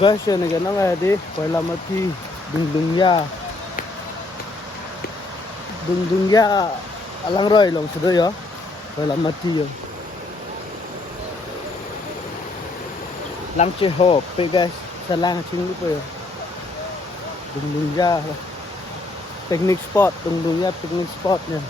Guys, yan nga na nga di. Pwela mati. Dungdungya. Dungdungya. Alang roy long sudo yo. Pwela mati yo. Lang ho. Pe guys. Sa lang chingli po yo. Dungdungya. Picnic spot. Dungdungya picnic spot nya.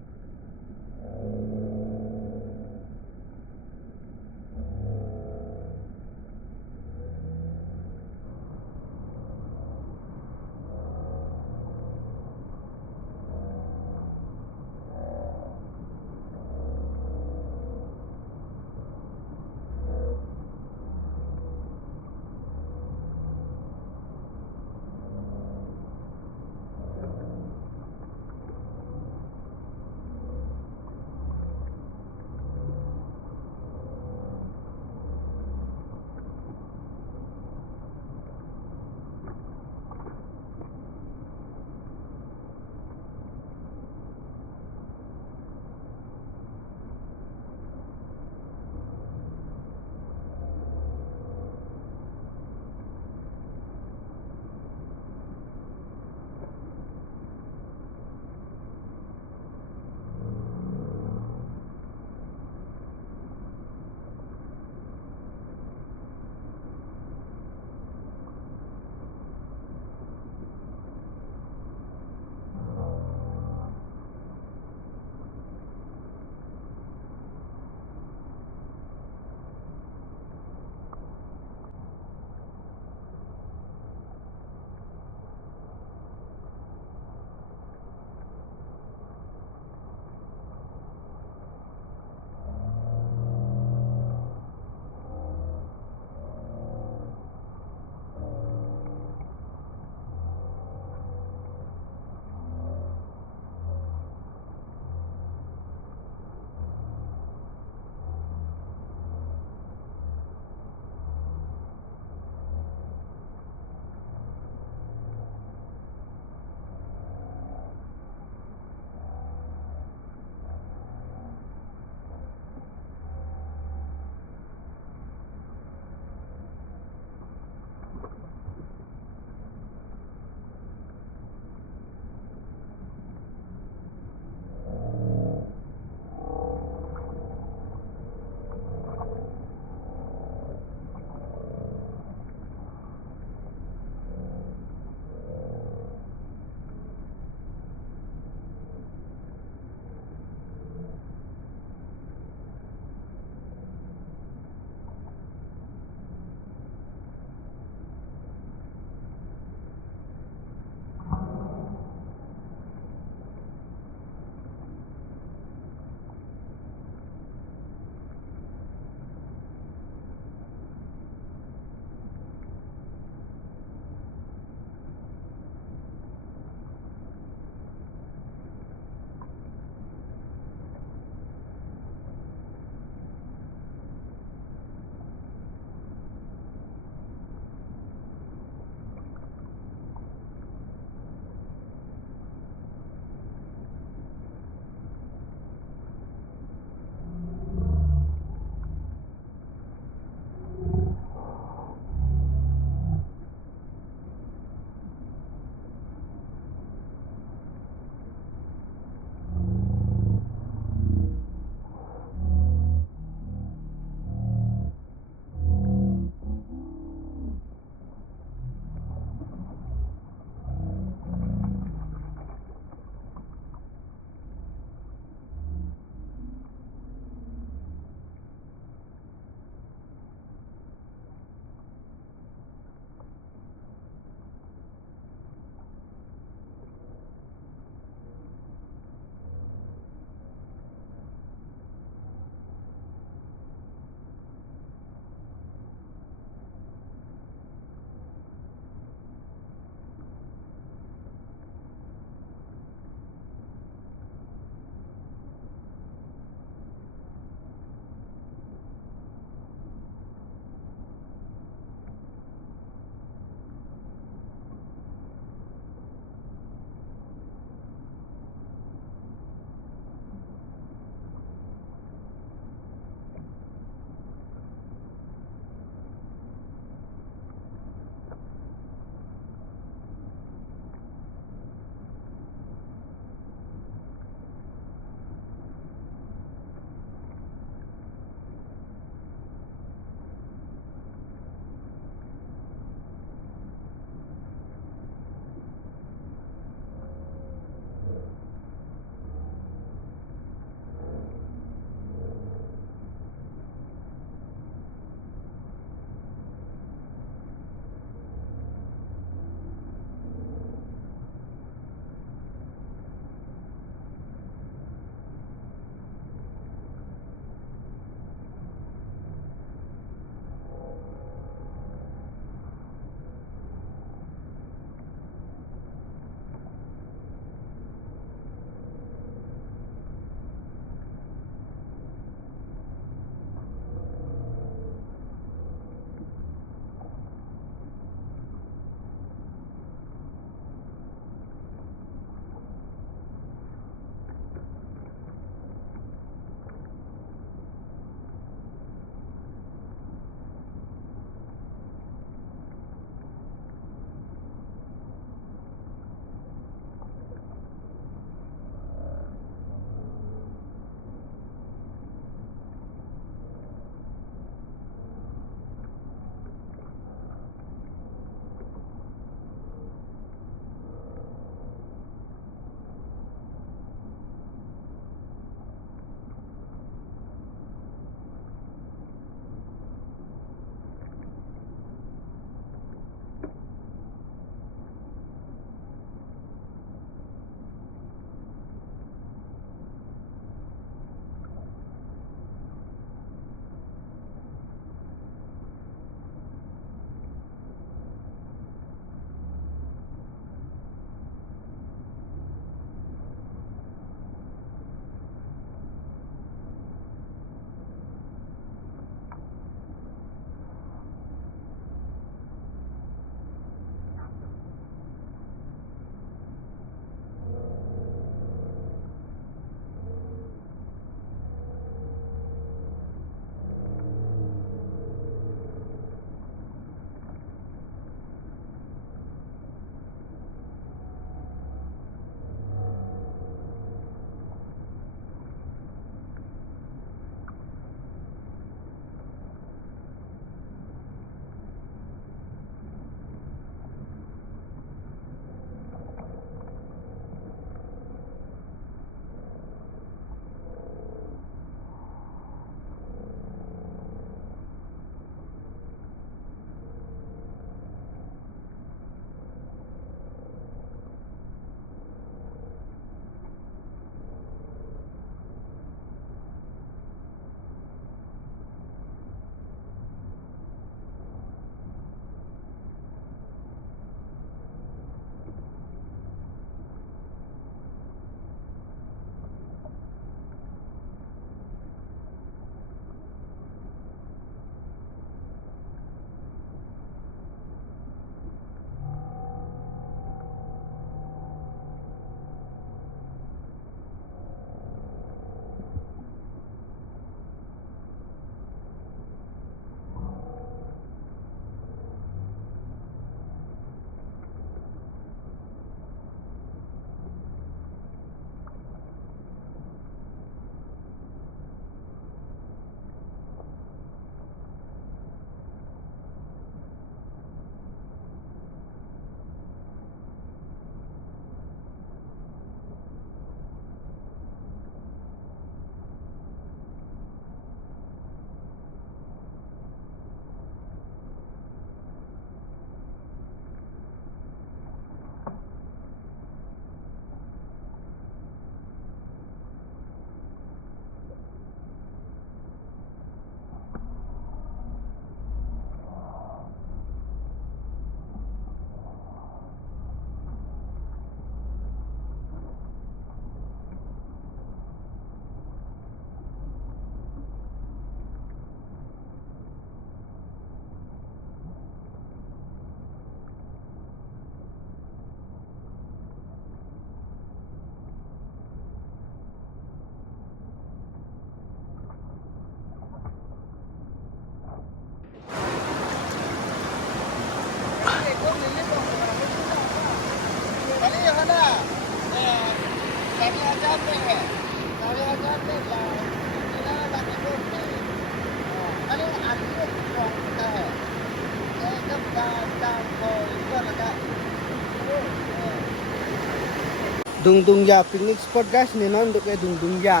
Dung Dung Ya picnic spot guys, nih non untuk kayak Dung Dung Ya.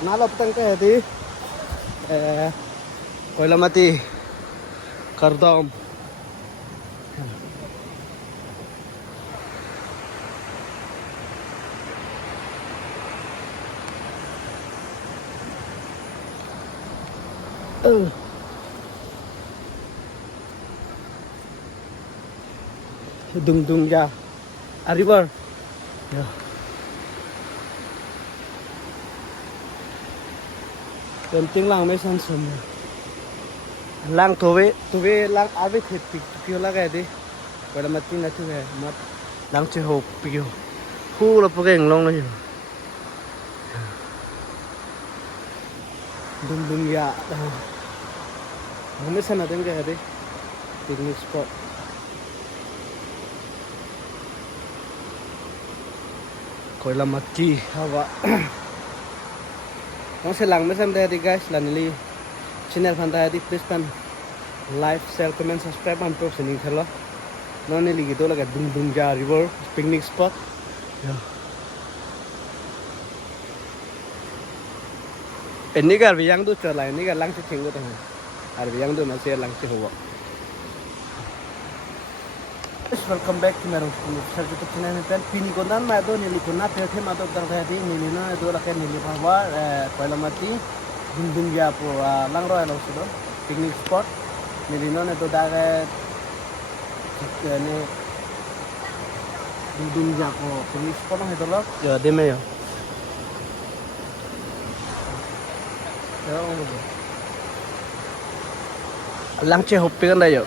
Nalop tang kayak di Koila Mati Kardom. Dung Dung Ya a river. Yeah. Penting lang may sansum. Lang tuwe lang abe khit piyo lagay di. Koila Mati na tuwe mat lang che ho piyo. Hu la pageng long na yun. Dung Dung Ya. Hमेशा ना देंगे है picnic spot Koila Mati hawa Nong se lang mesam deh guys lanili channel phanta di please pan like share comment subscribe man pro sening thelo nong ni ligi to laga Dung Dung Ya river picnic spot ya ini gar yang tu trở lại ini gar lang se thing ko tang ar yang tu na se lang se hawa. Welcome back to my YouTube channel. Pini kondan ma do nili kona phe ma do dar thai nili na do la ke nili bhawa Koila Mati Dung Dung Ya po lang ro lo sudo picnic spot nili no ne do da ne Dung Dung Ya po picnic spot no he do lo yo de me yo lang che hopi kan da yo